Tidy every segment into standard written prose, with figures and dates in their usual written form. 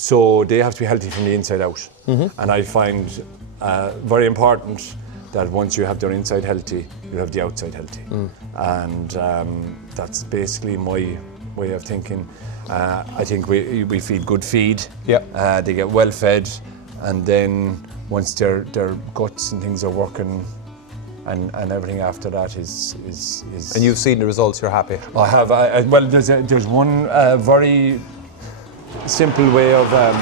So they have to be healthy from the inside out. And I find very important that once you have their inside healthy, you have the outside healthy. And that's basically my way of thinking. I think we feed good feed. They get well fed, and then once their guts and things are working, and everything after that is. And you've seen the results. You're happy. I have. Well, there's one very simple way of a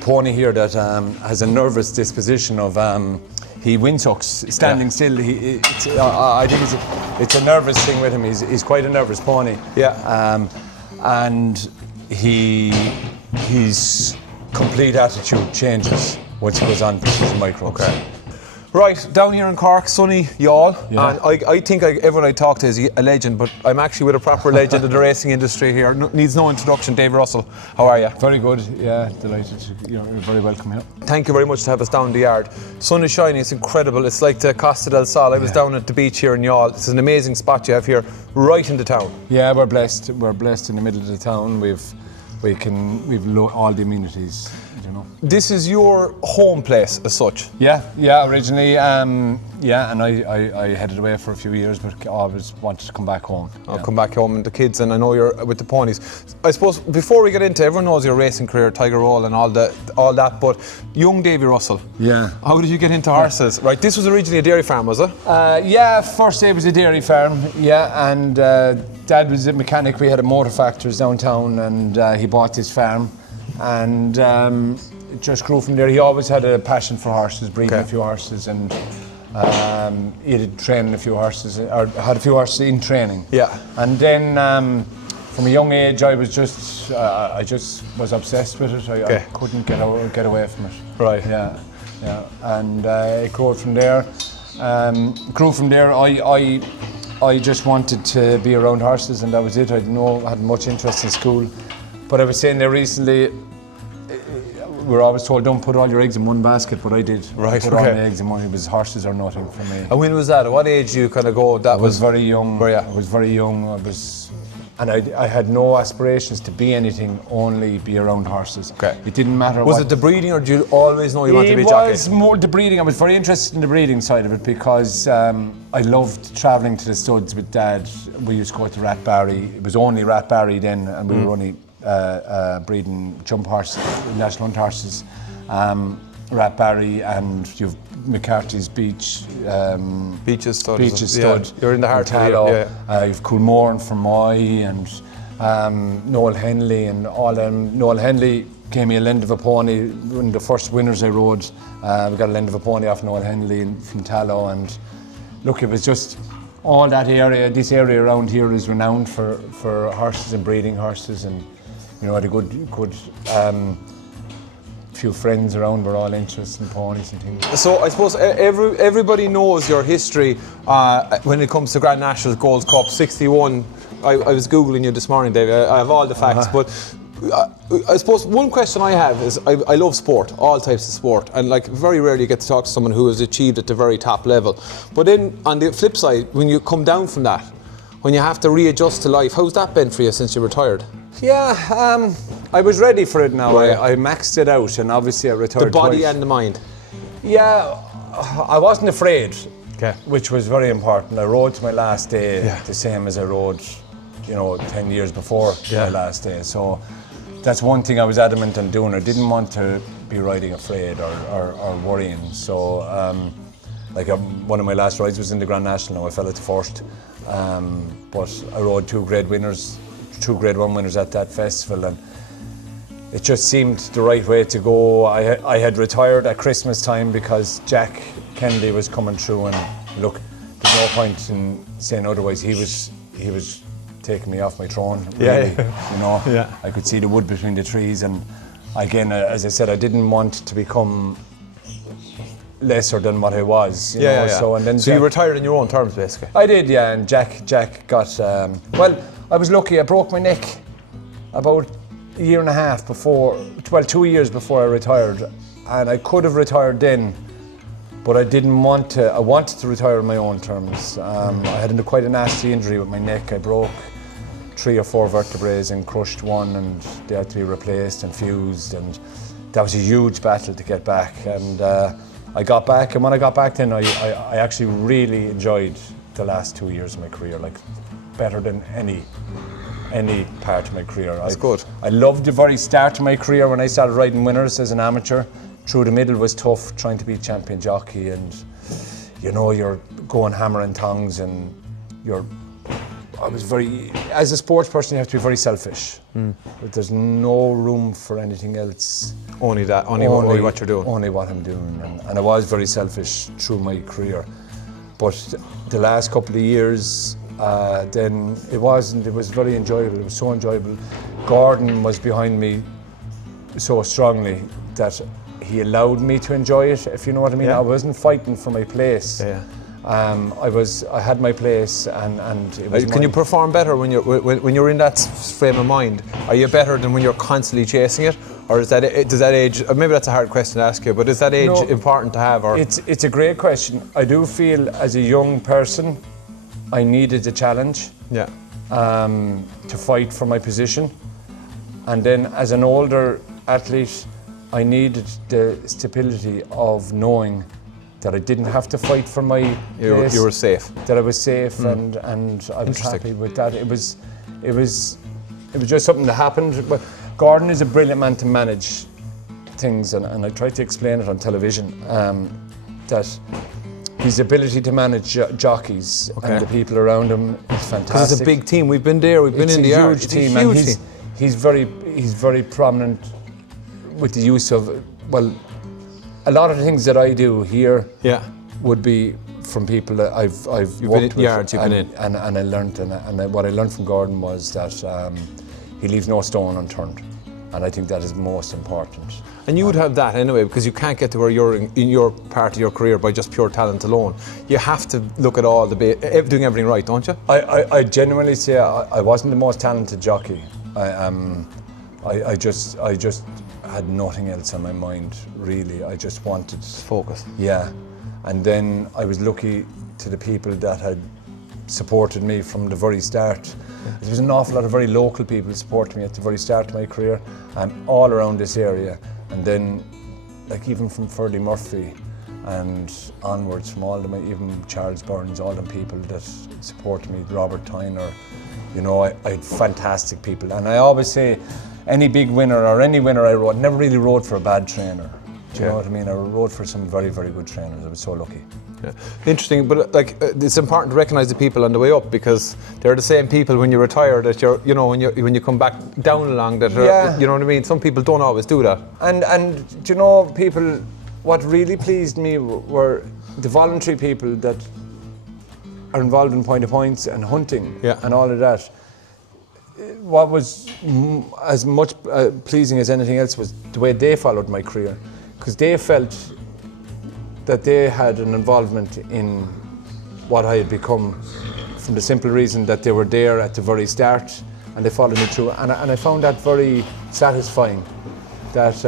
pony here that has a nervous disposition of. He windsucks standing still. I think it's a nervous thing with him. He's quite a nervous pony. And his complete attitude changes once he goes on to Microbes. Right, down here in Cork, sunny Youghal, and I think everyone I talk to is a legend, but I'm actually with a proper legend of the racing industry here. Needs no introduction, Davy Russell. How are you? Very good, yeah, delighted. You're very welcome here. Thank you very much to have us down the yard. Sun is shining, it's incredible. It's like the Costa del Sol. I was down at the beach here in Youghal. It's an amazing spot you have here, right in the town. Yeah, we're blessed. We're blessed in the middle of the town. We've all the amenities. This is your home place as such? Yeah, originally, and I headed away for a few years, but I always wanted to come back home. I'll come back home and the kids, and I know you're with the ponies. I suppose before we get into, everyone knows your racing career, Tiger Roll and all that, but young Davy Russell. Yeah. How did you get into horses? Right, this was originally a dairy farm, was it? First day was a dairy farm, and Dad was a mechanic. We had a motor factories downtown, and he bought this farm. And it just grew from there. He always had a passion for horses, breeding a few horses, and he did training a few horses, or had a few horses in training. And then from a young age, I just was obsessed with it. I couldn't get away from it. Right. Yeah. And it grew from there. I just wanted to be around horses, and that was it. I had much interest in school. But I was saying there recently, we were always told don't put all your eggs in one basket, but I did. Right, I put all my eggs in one. It was horses or nothing for me. And when was that? At what age did you kind of go? I was very young. I was very young. And I had no aspirations to be anything, only be around horses. It didn't matter. Was it the breeding, or did you always know you wanted to be a jockey? It was more the breeding. I was very interested in the breeding side of it because I loved travelling to the studs with Dad. We used to go to Rathbarry. It was only Rathbarry then, and we were only breeding jump horses, national hunt horses, Rathbarry, and you've McCarthy's Beach, Beaches Stud. You're in the heart of it. You've Coolmore and Fermoy and Noel Henley and all them. Noel Henley gave me a lend of a pony. One of the first winners I rode, we got a lend of a pony off Noel Henley from Tallow, and look, it was just all that area. This area around here is renowned for horses and breeding horses, and I had a good few friends around. Were all interested in ponies and things. So I suppose everybody knows your history when it comes to Grand National Gold Cup 61. I was googling you this morning, David. I have all the facts, but I suppose one question I have is I love sport, all types of sport, and like very rarely you get to talk to someone who has achieved at the very top level. But then on the flip side, when you come down from that, when you have to readjust to life, how's that been for you since you retired? Yeah, I was ready for it now. I maxed it out, and obviously I retired The body twice. and the mind. Yeah, I wasn't afraid, which was very important. I rode to my last day the same as I rode, 10 years before my last day. So that's one thing I was adamant on doing. I didn't want to be riding afraid or worrying. So, one of my last rides was in the Grand National. I fell at the first, but I rode two Grade 1 winners at that festival, and it just seemed the right way to go. I had retired at Christmas time because Jack Kennedy was coming through, and look, there's no point in saying otherwise. He was taking me off my throne, really. I could see the wood between the trees, and again, as I said, I didn't want to become lesser than what I was. So you retired in your own terms, basically. I did, and Jack got. I was lucky. I broke my neck about a year and a half before. 2 years before I retired, and I could have retired then, but I didn't want to. I wanted to retire on my own terms. I had quite a nasty injury with my neck. I broke 3 or 4 vertebrae and crushed one, and they had to be replaced and fused, and that was a huge battle to get back. And I got back, and when I got back then, I actually really enjoyed the last 2 years of my career, like better than any part of my career. That's good. I loved the very start of my career when I started riding winners as an amateur. Through the middle was tough, trying to be champion jockey, and you know, you're going hammer and tongs, and I was very, as a sports person, you have to be very selfish. But there's no room for anything else. Only that, only what you're doing. Only what I'm doing, and I was very selfish through my career. But the last couple of years, then it wasn't. It was very enjoyable. It was so enjoyable. Gordon was behind me so strongly that he allowed me to enjoy it, if you know what I mean. I wasn't fighting for my place. I had my place, and it was Can you perform better when you're in that frame of mind? Are you better than when you're constantly chasing it, or does that age? Maybe that's a hard question to ask you, but is that age important to have? Or it's a great question. I do feel as a young person, I needed a challenge. To fight for my position, and then as an older athlete, I needed the stability of knowing that I didn't have to fight for my place, you were safe. That I was safe, and I was happy with that. It was just something that happened. But Gordon is a brilliant man to manage things, and I tried to explain it on television, that his ability to manage jockeys and the people around him is fantastic. Because it's a big team. We've been there. We've been in the yard. It's a huge team, and he's very prominent with the use of, well, a lot of the things that I do here would be from people that I've worked with. Yards you've been in. And I learned, and what I learned from Gordon was that he leaves no stone unturned, and I think that is most important. And you would have that anyway, because you can't get to where you're in your part of your career by just pure talent alone. You have to look at all doing everything right, don't you? I genuinely say I wasn't the most talented jockey. I just had nothing else on my mind, really. I just wanted focus. Yeah, and then I was lucky to the people that had supported me from the very start. There was an awful lot of very local people supporting me at the very start of my career, all around this area, and then, like, even from Ferdy Murphy and onwards, from all them, even Charles Burns, all them people that supported me, Robert Tyner, you know, I had fantastic people. And I always say, any big winner or any winner I rode, never really rode for a bad trainer. Do you know what I mean? I rode for some very, very good trainers. I was so lucky. Yeah. Interesting, but it's important to recognise the people on the way up, because they're the same people when you retire that when you come back down along that you know what I mean. Some people don't always do that. And do you know, people, what really pleased me were the voluntary people that are involved in point of points and hunting and all of that. What was as much pleasing as anything else was the way they followed my career, because they felt that they had an involvement in what I had become, from the simple reason that they were there at the very start and they followed me through, and I found that very satisfying, that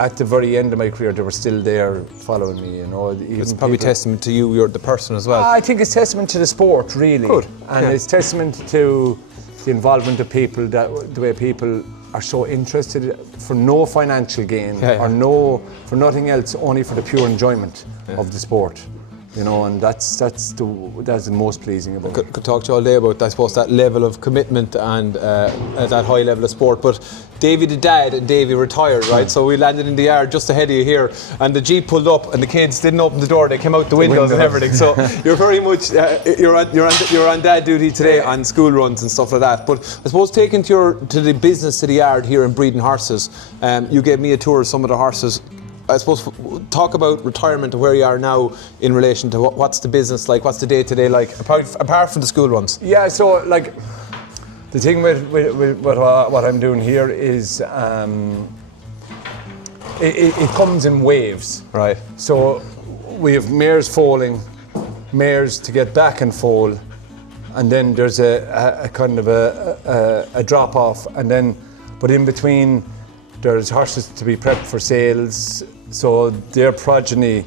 at the very end of my career they were still there following me, you know. It's probably testament to you're the person as well. I think it's testament to the sport, really. Good. And it's testament to the involvement of people, the way people are so interested for no financial gain or for nothing else, only for the pure enjoyment of the sport. You know, and that's the most pleasing about it. Could talk to you all day about, I suppose, that level of commitment and at that high level of sport. But Davy the dad and Davy retired, right? So we landed in the yard just ahead of you here, and the Jeep pulled up, and the kids didn't open the door; they came out the windows and everything. So you're very much you're on dad duty today on school runs and stuff like that. But I suppose taking to the business, to the yard here and breeding horses, you gave me a tour of some of the horses. I suppose talk about retirement and where you are now in relation to what's the business like, what's the day-to-day like, apart from the school runs. Yeah, so like the thing with what I'm doing here is it comes in waves. Right. So we have mares foaling, mares to get back and foal, and then there's a kind of a drop off, and then but in between there's horses to be prepped for sales, so their progeny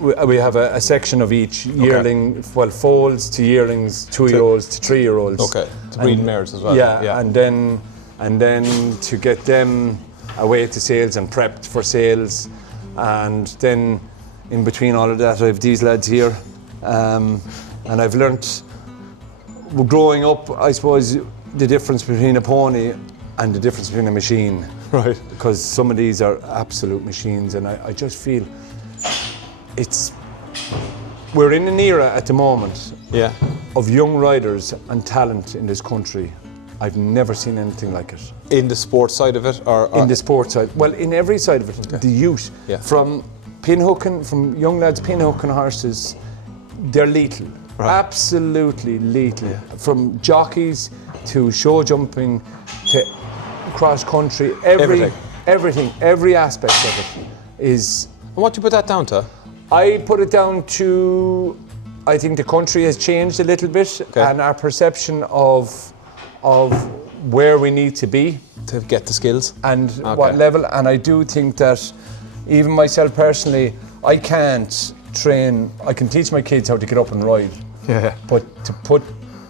we have a section of each yearling, foals to yearlings, 2-year-olds to 3-year-olds. Okay, to breeding mares as well. Yeah, and then to get them away to sales and prepped for sales, and then in between all of that I have these lads here, and I've learnt growing up, I suppose, the difference between a pony and the difference between a machine. Right. Because some of these are absolute machines, and I just feel we're in an era at the moment of young riders and talent in this country. I've never seen anything like it. In the sports side of it? Or in the sports side. Well, in every side of it. The youth. Yeah. From pinhooking, from young lads pinhooking horses, they're lethal. Right. Absolutely lethal. Yeah. From jockeys to show jumping to cross country, everything, every aspect of it is. And what do you put that down to? I put it down to, I think the country has changed a little bit, and our perception of where we need to be to get the skills and what level. And I do think that even myself personally, I can't train. I can teach my kids how to get up and ride. Yeah. But to put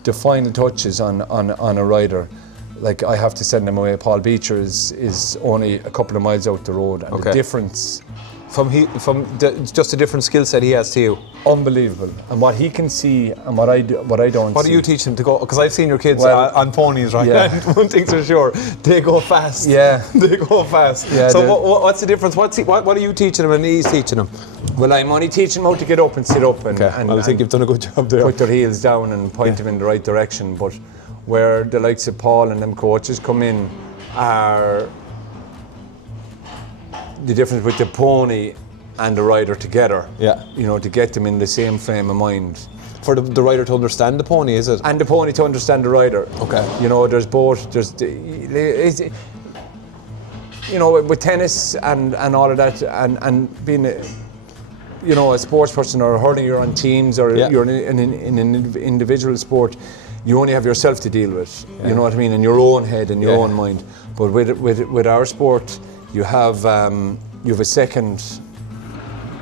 the final touches on a rider, like I have to send them away. Paul Beecher is only a couple of miles out the road, and the difference just a different skill set he has to you. Unbelievable, and what he can see and what I don't. What do you teach them to go? Because I've seen your kids on ponies, right? Yeah. And one thing's for sure, they go fast. Yeah, they go fast. Yeah, so what's the difference? What are you teaching them and he's teaching them? Well, I'm only teaching them how to get up and sit up, and I think you've done a good job there. Put their heels down and point them in the right direction. But where the likes of Paul and them coaches come in are the difference with the pony and the rider together. Yeah. You know, to get them in the same frame of mind. For the rider to understand the pony, is it? And the pony to understand the rider. Okay. You know, there's both. You know, with tennis and all of that, and being a sports person, or hurling, you're on teams, or you're in an individual sport, you only have yourself to deal with. You know what I mean, in your own head and your own mind. But with our sport, you have a second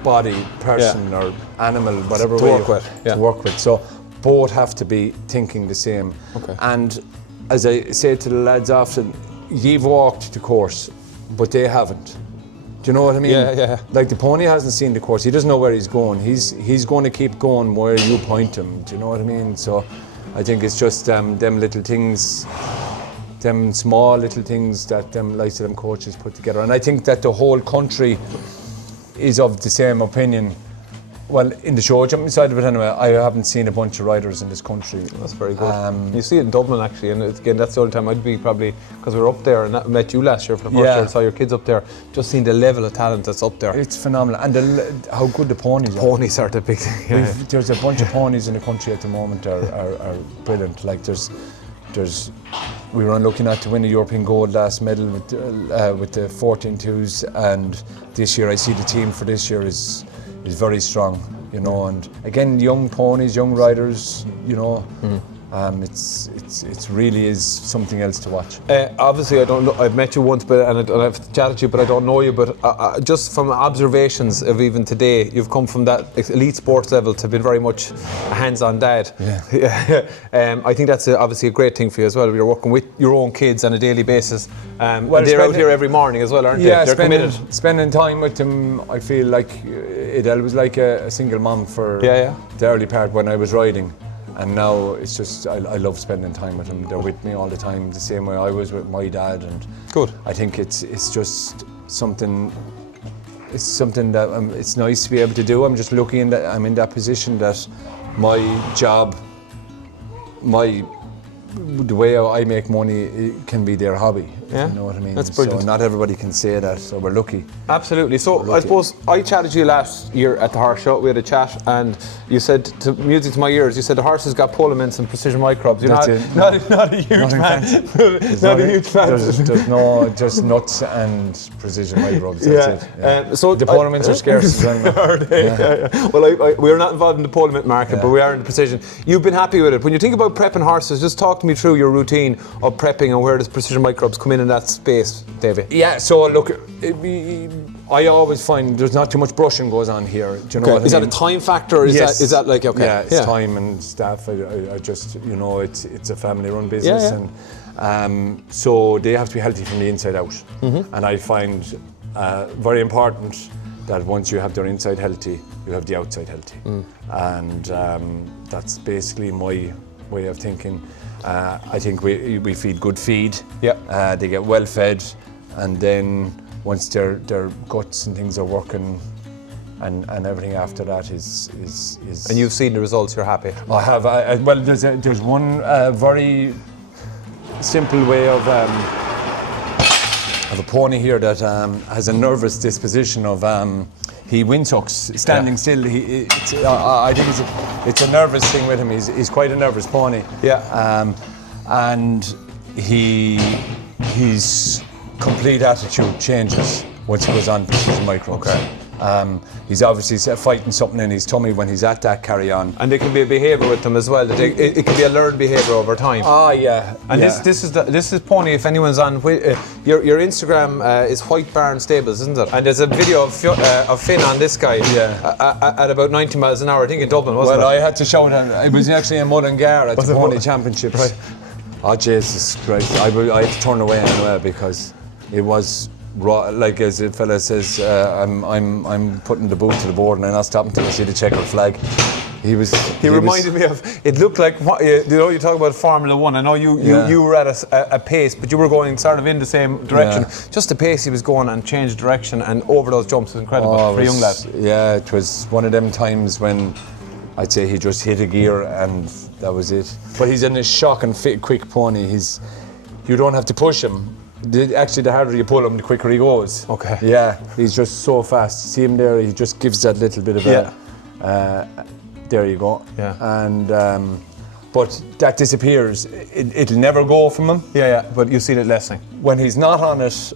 body, person or animal, whatever way to work with. So both have to be thinking the same. Okay. And as I say to the lads often, you've walked the course, but they haven't. Do you know what I mean? Yeah. Like the pony hasn't seen the course. He doesn't know where he's going. He's going to keep going where you point him. Do you know what I mean? So I think it's just them little things, them small little things that them likes of them coaches put together. And I think that the whole country is of the same opinion. Well, in the show jumping side of it anyway, I haven't seen a bunch of riders in this country. That's very good. You see it in Dublin actually, and again, that's the only time I'd be probably, because we were up there and met you last year for the first year and saw your kids up there, just seeing the level of talent that's up there. It's phenomenal, and how good the ponies are. Ponies are the big thing. There's a bunch of ponies in the country at the moment are brilliant. Like we were looking at to win a European gold last medal with the 14-2s, and this year I see the team for this year is very strong, you know, and again, young ponies, young riders, you know, it's really is something else to watch. Obviously, I don't know. I've met you once, and I've chatted to you, but I don't know you. But just from observations of even today, you've come from that elite sports level to being very much a hands-on dad. Yeah. I think that's obviously a great thing for you as well. You're working with your own kids on a daily basis. And they're out here every morning as well, aren't they? They're committed. Spending time with them, I feel like it was like a single mom for the early part when I was riding. And now it's just, I love spending time with them. They're with me all the time, the same way I was with my dad. And good. I think it's just something. It's something that it's nice to be able to do. I'm just lucky that I'm in that position that my job, the way I make money, it can be their hobby. Yeah, you know what I mean? That's brilliant. So not everybody can say that, so we're lucky. Absolutely. So I suppose I chatted to you last year at the horse show. We had a chat, and you said, to music to my ears, you said the horse has got pullments and precision microbes. You're not a huge fan. Not a huge fan. There's no just nuts and precision microbes. That's it. Yeah. So the polements are scarce. Are they? Yeah. Well, we're not involved in the polement market, but we are in the precision. You've been happy with it. When you think about prepping horses, just talk to me through your routine of prepping and where does precision microbes come in that space, Davy. Yeah, so look, I always find there's not too much brushing goes on here. Do you know what I mean? Is that a time factor? Or is that like, okay? Yeah, it's time and staff. I just, it's a family-run business, and so they have to be healthy from the inside out. And I find very important that once you have their inside healthy, you have the outside healthy. And that's basically my way of thinking. I think we feed good feed. They get well fed, and then once their guts and things are working, and everything after that is. And you've seen the results. You're happy. I have. Well, there's one very simple way of a pony here that has a nervous disposition of. He windsucks standing still. I think it's a nervous thing with him. He's quite a nervous pony. And his complete attitude changes once he goes on precision microbes. He's obviously fighting something in his tummy when he's at that carry-on. And there can be a behaviour with them as well. It can be a learned behaviour over time. And this is pony. If anyone's on your Instagram is White Barn Stables, isn't it? And there's a video of Finn on this guy at about 90 miles an hour. I think in Dublin, wasn't it? Well, I had to shout at it. It was actually in Mullingar at the Pony Championships. Right. Oh Jesus Christ! I had to turn away anyway because it was. Like as the fella says, I'm putting the boot to the board and I'm not stopping till I see the checkered flag. He reminded me of. It looked like you talk about Formula One. I know you were at a pace, but you were going sort of in the same direction. Just the pace he was going and changed direction and over those jumps was incredible for a young lad. Yeah, it was one of them times when I'd say he just hit a gear and that was it. But he's in a shocking fit, quick pony. You don't have to push him. Actually, the harder you pull him, the quicker he goes. Yeah, he's just so fast. See him there, he just gives that little bit of there you go. And but that disappears. It'll never go from him. But you've seen it lessening. When he's not on it,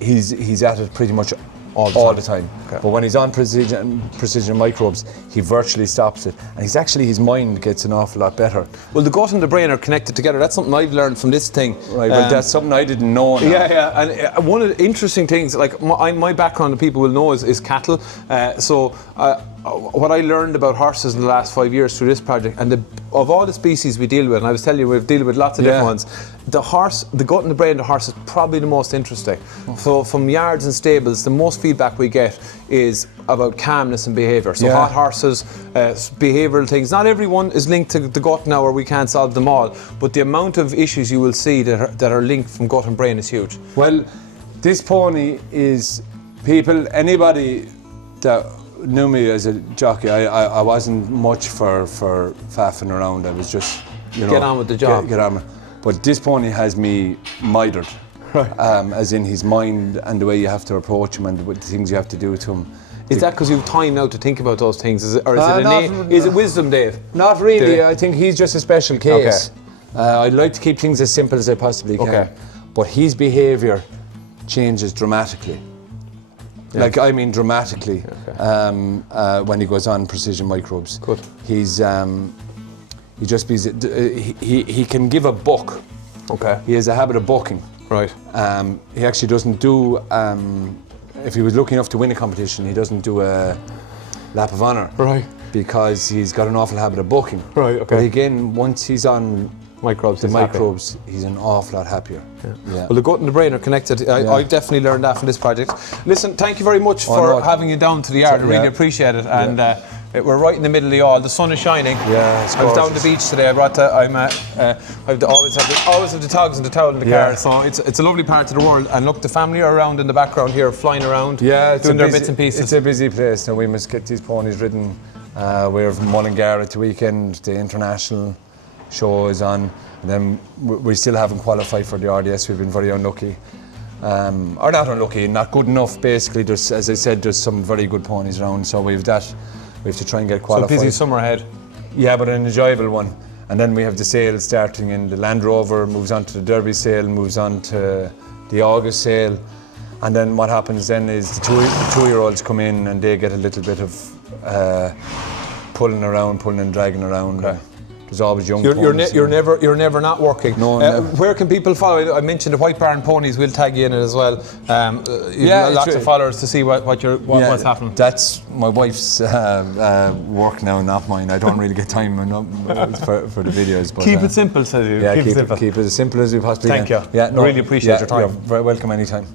he's at it pretty much all the time. But when he's on precision microbes, he virtually stops it, and his mind gets an awful lot better. Well, the gut and the brain are connected together. That's something I've learned from this thing. Right, but that's something I didn't know. And one of the interesting things, like my background, that people will know is cattle. What I learned about horses in the last 5 years through this project, and of all the species we deal with, and I was telling you we've dealt with lots of different ones, the gut and the brain of the horse is probably the most interesting. So from yards and stables, the most feedback we get is about calmness and behaviour. So hot horses, behavioural things. Not everyone is linked to the gut now, or we can't solve them all, but the amount of issues you will see that are linked from gut and brain is huge. Well, this pony is anybody that knew me as a jockey, I wasn't much for faffing around. I was just, get on with the job. Get on with. But this pony has me mitered, as in his mind and the way you have to approach him and the things you have to do to him. Is that because you have time now to think about those things? Is it wisdom, Dave? Not really. I think he's just a special case. I'd like to keep things as simple as I possibly can. But his behaviour changes dramatically. Like, I mean dramatically, when he goes on precision microbes. Good. He can give a buck. He has a habit of bucking. Right. He actually doesn't do, if he was lucky enough to win a competition, he doesn't do a lap of honour. Right. Because he's got an awful habit of bucking. Right, But again, once he's on microbes, he's an awful lot happier. Well, the gut and the brain are connected. I definitely learned that from this project. Listen, thank you very much for having you down to the yard. I really appreciate it. And we're right in the middle of the Youghal. The sun is shining. I was down the beach today. I always have the togs and the towel in the car. So it's a lovely part of the world. And look, the family are around in the background here, flying around, doing their bits and pieces. It's a busy place. Now we must get these ponies ridden. We're from Mullingar at the weekend. The international show is on, and then we still haven't qualified for the RDS. We've been very unlucky, or not unlucky, not good enough. Basically, as I said, there's some very good ponies around, so we have to try and get qualified. So busy summer ahead. Yeah, but an enjoyable one. And then we have the sale starting in the Land Rover, moves on to the Derby sale, moves on to the August sale, and then what happens then is the two-year-olds come in and they get a little bit of pulling and dragging around. There's always young. You're never not working. No, where can people follow? I mentioned the White Barn Ponies. We'll tag you in it as well. Lots of followers to see what's happening. That's my wife's work now, not mine. I don't really get time for the videos. But, keep it simple, says you. Yeah, keep it as simple as we possibly can. Thank you. Yeah, I really appreciate your time. You're very welcome anytime.